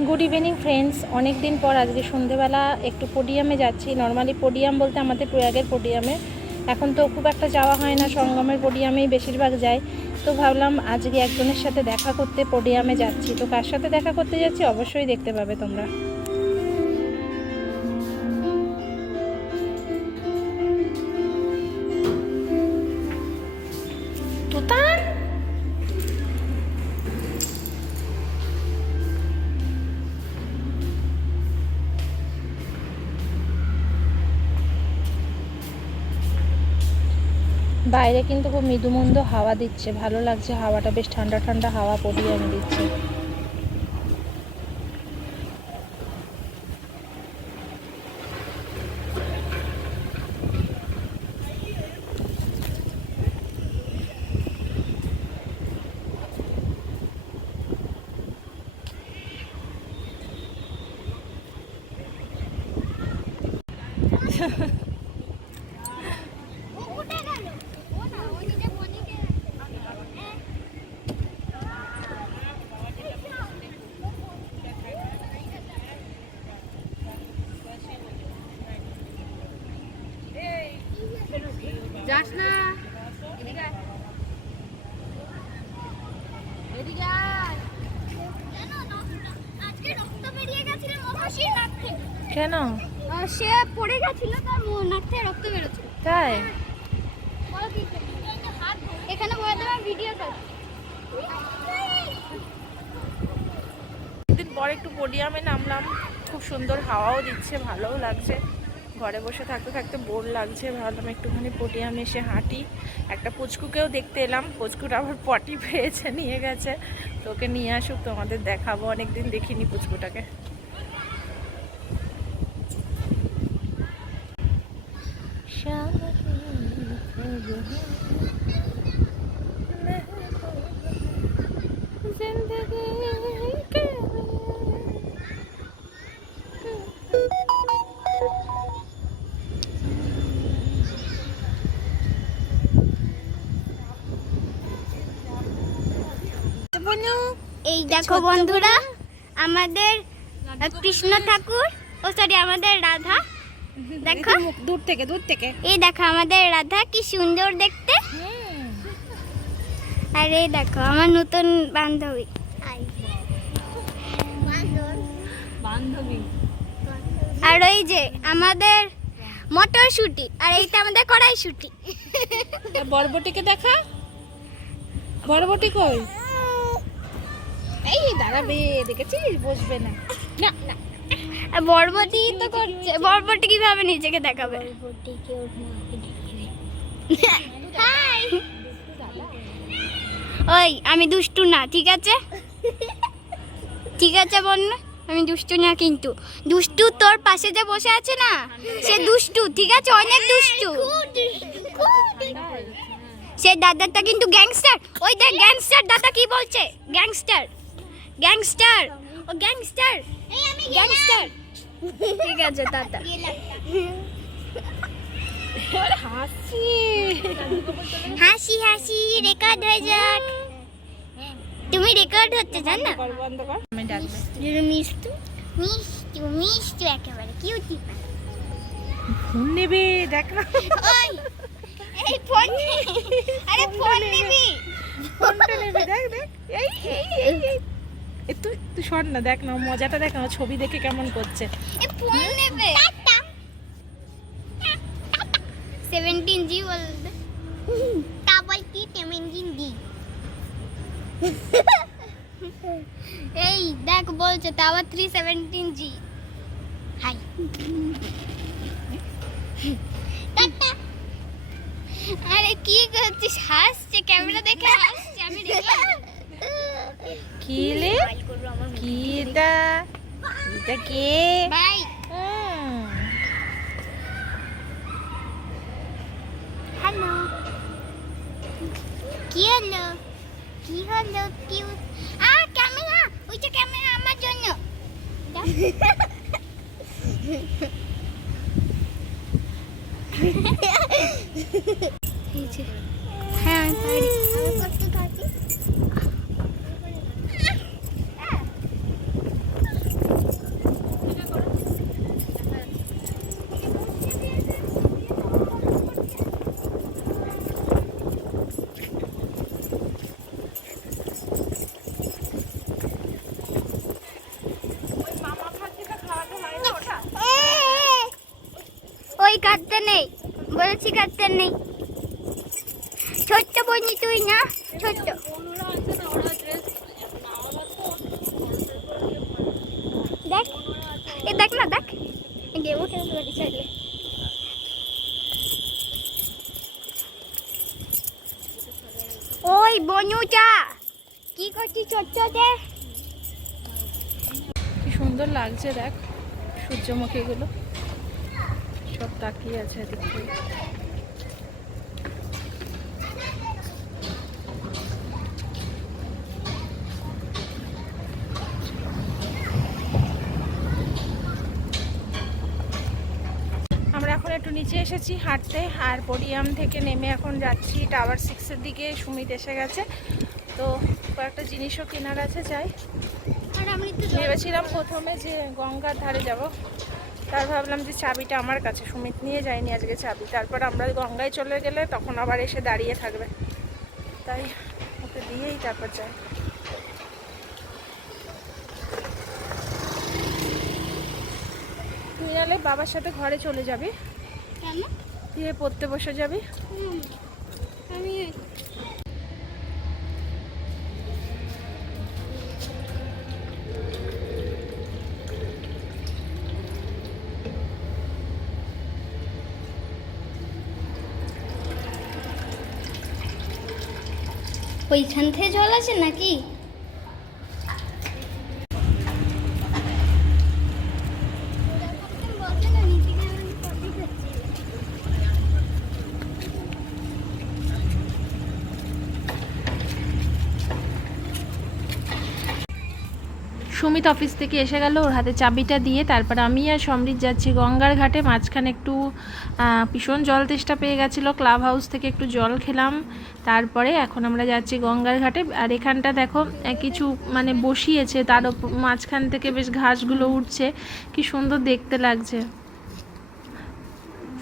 Good evening friends অনেক দিন পর আজকে সন্ধেবেলা একটু পোডিয়ামে যাচ্ছি। নর্মালি পোডিয়াম বলতে আমাদের প্রয়াগের পোডিয়ামে এখন তো খুব একটা যাওয়া হয় না, সঙ্গমের পোডিয়ামেই বেশিরভাগ যায় তো ভাবলাম আজকে একজনের সাথে দেখা করতে পোডিয়ামে যাচ্ছি। তো কার সাথে দেখা করতে যাচ্ছি? অবশ্যই দেখতে পাবে তোমরা। বাইরে কিন্তু খুব মৃদুমন্দ হাওয়া দিচ্ছে। ভালো লাগছে হাওয়াটা, বেশ ঠান্ডা ঠান্ডা হাওয়া পরিয়ে আমি দিচ্ছে ও উঠে গেল ও না ওদিকে বনিকে যাস না এদিকে আয়। এদিকে আয়। কেন রক্ত আজকে রক্ত বেরিয়ে গেছিল মহাশির নাক থেকে কেন? সে পড়ে গেছিল তার নাক থেকে রক্ত বেরোচ্ছিল তাই? বলো এখানে বলে দেবে ভিডিও দিন পর একটু পোডিয়ামে নামলাম। খুব সুন্দর হাওয়াও দিচ্ছে ভালোও লাগছে। ঘরে বসে থাকতে থাকতে বোর লাগছে ভাবলাম একটুখানি পোডিয়ামে এসে হাঁটি। একটা পুচকুকেও দেখতে এলাম পুচকুটা আবার পটি পেয়েছে নিয়ে গেছে। তো ওকে নিয়ে আসুক তোমাদের দেখাবো অনেকদিন দেখিনি পুচকুটাকে। এই দেখো বন্ধুরা আমাদের কৃষ্ণ ঠাকুর ও সরি আমাদের রাধা। দেখো। দূর থেকে দূর থেকে। এই দেখো আমাদের রাধা কি সুন্দর দেখতে। আর এই দেখো আমার নতুন বান্ধবী। আর ওই যে আমাদের মটরশুটি আর এইটা আমাদের কড়াইশুটি। বরবটিকে দেখা? বরবটি কই? এই দাঁড়াবে দেখেছিস বসবে না। না না। বরবটি তো করছে। বরবটি কীভাবে নিজেকে দেখাবে? হাই। ওই আমি দুষ্টু না ঠিক আছে? ঠিক আছে বন্যা? আমি দুষ্টু না কিন্তু। দুষ্টু তোর পাশে যে বসে আছে না সে দুষ্টু ঠিক আছে? অনেক দুষ্টু। সে দাদাটা কিন্তু গ্যাংস্টার। ওই দেখ গ্যাংস্টার দাদা কি বলছে? গ্যাংস্টার। গ্যাংস্টার। ও গ্যাংস্টার। গ্যাংস্টার। ঠিক আছে দাদা হাসি। হাসি হাসি রেকর্ড হয়ে যাক। তুমি রেকর্ড হচ্ছে জানো? মিষ্টু মিষ্টু মিষ্টু একেবারে কিউটি ফোন নেবে দেখ না। ওই এই ফোন আরে ফোন নিবি। ফোনটা নেবে দেখ দেখ। এই এই এই। এ তুই তুই শোন না দেখ না মজাটা দেখ না ছবি দেখে কেমন করছে। এই ফোন নেবে। 17 জি বলতে ডাবল টি 17 জি। এই দেখ বলছে tower three seventeen G. Hi. আরে কি করছিস? হাসছে ক্যামেরা দেখে হাসছে আমি দেখলাম। কি লে কি এটা? কে? বাই। হ্যালো। কি হলো? কি হলো? কি আ ক্যামেরা! ওইটা ক্যামেরা আমার জন্য। এই যে। হ্যাঁ আমি পারি আমি করতে থাকি কাটতে নেই। বলেছি কাটতে নেই। ছোট্ট বনি তুই না? ছোট্ট। দেখ। এ দেখ না, দেখ। ওই বনুটা কি করছিস ছোট্টতে কি সুন্দর লাগছে, দেখ, সূর্যমুখীগুলো। সব তাকিয়ে আছে আমরা এখন একটু নিচে এসেছি হাঁটতে আর পডিয়াম থেকে নেমে এখন যাচ্ছি টাওয়ার সিক্সের দিকে। সুমিত এসে গেছে। তো কয়েকটা জিনিসও কেনার আছে চাই ভেবেছিলাম প্রথমে যে গঙ্গার ধারে যাব। তার ভাবলাম যে চাবিটা আমার কাছে সুমিত নিয়ে যায়নি আজকে চাবি। তারপর আমরা গঙ্গায় চলে গেলে তখন আবার এসে দাঁড়িয়ে থাকবে। তাই ওকে দিয়েই তারপর যাই। তুই নাহলে বাবার সাথে ঘরে চলে যাবি? কেন? দিয়ে পড়তে বসে যাবি? আমি ওইখান থেকে জল আছে নাকি? সুমিত অফিস থেকে এসে গেল, ওর হাতে চাবিটা দিয়ে তারপর আমি আর সমৃদ্ধ যাচ্ছি গঙ্গার ঘাটে, মাঝখানে একটু ভীষণ জল তেষ্টা পেয়ে গেছিল ক্লাব হাউস থেকে একটু জল খেলাম, তারপরে এখন আমরা যাচ্ছি গঙ্গার ঘাটে, আর এখানটা দেখো কিছু মানে বসিয়েছে, তার মাঝখান থেকে বেশ ঘাসগুলো উঠছে, কি সুন্দর দেখতে লাগছে।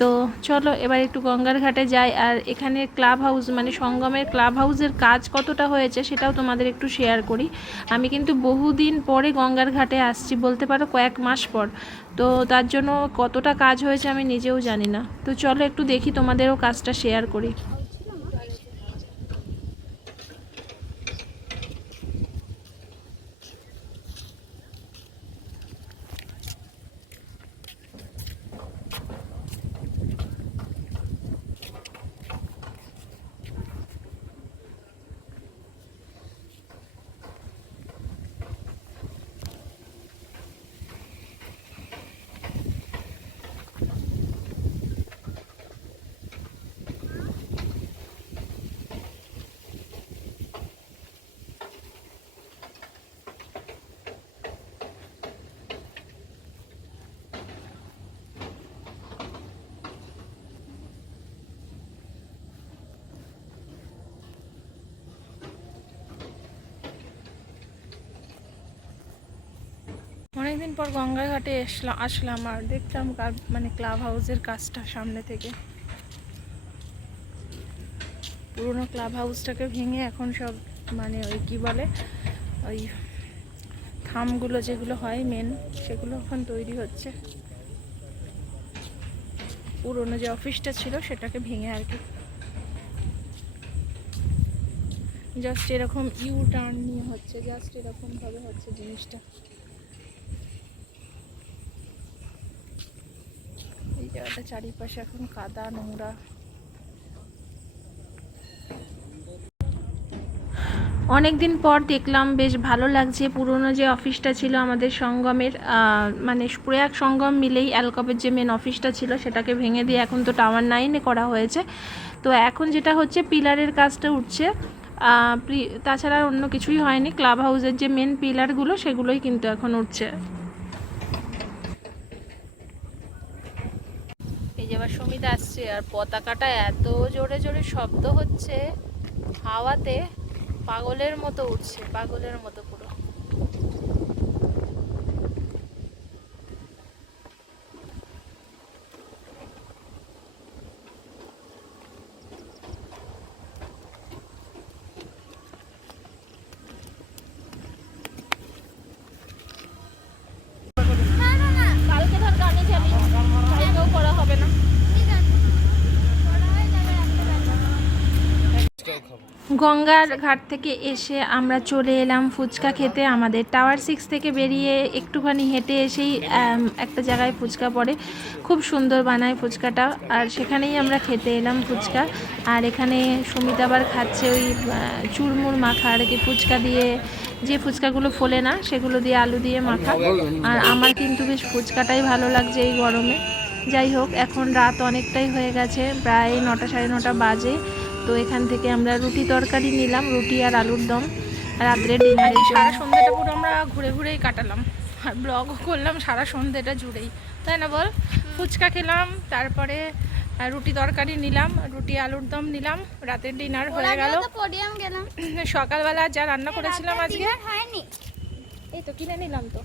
তো চলো এবার একটু গঙ্গার ঘাটে যাই। আর এখানে ক্লাব হাউস মানে সঙ্গমের ক্লাব হাউসের কাজ কতটা হয়েছে সেটাও তোমাদের একটু শেয়ার করি। আমি কিন্তু বহুদিন পরে গঙ্গার ঘাটে আসছি, বলতে পারো কয়েক মাস পর। তো তার জন্য কতটা কাজ হয়েছে আমি নিজেও জানি না। তো চলো একটু দেখি তোমাদেরও কাজটা শেয়ার করি। অনেকদিন পর গঙ্গার ঘাটে এসলাম আসলাম আর দেখলাম মানে ক্লাব হাউসের কাজটা সামনে থেকে। পুরোনো ক্লাব হাউসটাকে ভেঙে এখন সব মানে ওই কি বলে, ওই থামগুলো যেগুলো হয় মেন সেগুলো এখন তৈরি হচ্ছে। পুরোনো যে অফিসটা ছিল সেটাকে ভেঙে আর কি। জাস্ট এরকম ইউ টার্ন নিয়ে হচ্ছে জাস্ট এরকমভাবে হচ্ছে জিনিসটা এই জায়গাটা চারিপাশে এখন কাদা, নোংরা। অনেক দিন পর দেখলাম বেশ ভালো লাগছে। পুরনো যে অফিসটা ছিল আমাদের সঙ্গমের মানে প্রয়াগ সঙ্গম মিলেই অ্যালকপের যে মেন অফিসটা ছিল সেটাকে ভেঙে দিয়ে এখন তো টাওয়ার নাইনে করা হয়েছে। তো এখন যেটা হচ্ছে পিলারের কাজটা উঠছে। তাছাড়া অন্য কিছুই হয়নি। ক্লাব হাউসের যে মেন পিলারগুলো সেগুলোই কিন্তু এখন উঠছে এই যে আবার সমিত আসছে আর পতাকাটা এত জোরে জোরে শব্দ হচ্ছে, হাওয়াতে পাগলের মতো উঠছে, পাগলের মতো পুরো কালকে ধর গানে যাবি কালকেও করা হবে না ঠিক আছে গঙ্গার ঘাট থেকে এসে আমরা চলে এলাম ফুচকা খেতে। আমাদের টাওয়ার সিক্স থেকে বেরিয়ে একটুখানি হেঁটে এসেই একটা জায়গায় ফুচকা পড়ে। খুব সুন্দর বানায় ফুচকাটা। আর সেখানেই আমরা খেতে এলাম ফুচকা। আর এখানে সুমিত আবার খাচ্ছে ওই চুরমুর মাখা আর কি ফুচকা দিয়ে। যে ফুচকাগুলো ফোলে না, সেগুলো দিয়ে আলু দিয়ে মাখা। আর আমার কিন্তু বেশ ফুচকাটাই ভালো লাগছে এই গরমে। যাই হোক, এখন রাত অনেকটাই হয়ে গেছে, প্রায় নটা সাড়ে নটা বাজে। তো এখান থেকে আমরা রুটি তরকারি নিলাম রুটি আর আলুর দম। রাত্রে ডিনার সারা সন্ধ্যাটা পুরো আমরা ঘুরে ঘুরেই কাটালাম। আর ব্লগও করলাম সারা সন্ধ্যেটা জুড়েই। তাই না বল? ফুচকা খেলাম তারপরে রুটি তরকারি নিলাম রুটি আলুর দম নিলাম রাতের ডিনার হয়ে গেল। সকালবেলা যা রান্না করেছিলাম আজকে হয়নি। এই তো কিনে নিলাম তো।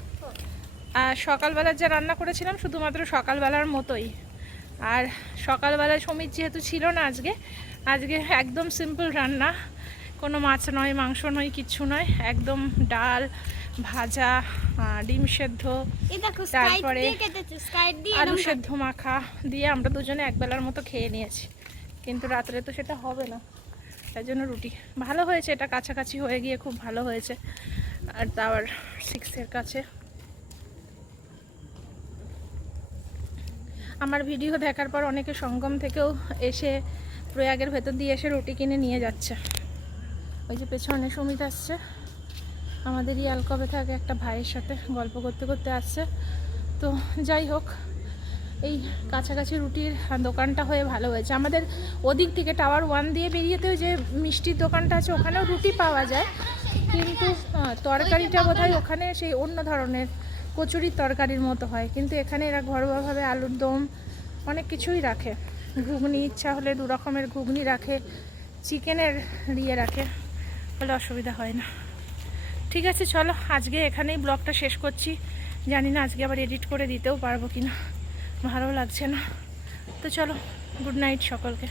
আর সকালবেলা যা রান্না করেছিলাম শুধুমাত্র সকালবেলার মতোই। আর সকালবেলায় সমীর যেহেতু ছিল না আজকে আজকে একদম সিম্পল রান্না। কোনো মাছ নয় মাংস নয় কিচ্ছু নয়। একদম ডাল ভাজা ডিম সেদ্ধ তারপরে আলু সেদ্ধ মাখা দিয়ে আমরা দুজনে একবেলার মতো খেয়ে নিয়েছি। কিন্তু রাত্রে তো সেটা হবে না। তাই জন্য রুটি। ভালো হয়েছে এটা কাছাকাছি হয়ে গিয়ে খুব ভালো হয়েছে। আর টাওয়ার সিক্সের কাছে। আমার ভিডিও দেখার পর অনেকে সঙ্গম থেকেও এসে প্রয়াগের ভেতর দিয়ে এসে রুটি কিনে নিয়ে যাচ্ছে। ওই যে পেছনে সুমিত আসছে। আমাদের আমাদেরই অ্যালকবে থাকে একটা ভাইয়ের সাথে, গল্প করতে করতে আসছে। তো যাই হোক, এই কাছাকাছি রুটির দোকানটা হয়ে ভালো হয়েছে। আমাদের ওদিক থেকে টাওয়ার ওয়ান দিয়ে বেরিয়েতেও যে মিষ্টির দোকানটা আছে, ওখানেও রুটি পাওয়া যায়। কিন্তু তরকারিটা বোধহয় ওখানে সেই অন্য ধরনের কচুরির তরকারির মতো হয়। কিন্তু এখানে এরা ঘরোয়াভাবে আলুর দম অনেক কিছুই রাখে। ঘুগনি, ইচ্ছা হলে দু রকমের ঘুগনি রাখে, চিকেনের দিয়ে রাখে বলে অসুবিধা হয় না। ঠিক আছে, চলো, আজকে এখানেই ব্লগটা শেষ করছি। জানি না আজকে আবার এডিট করে দিতেও পারব কি না ভালো লাগছে না। তো চলো, গুড নাইট সকলকে।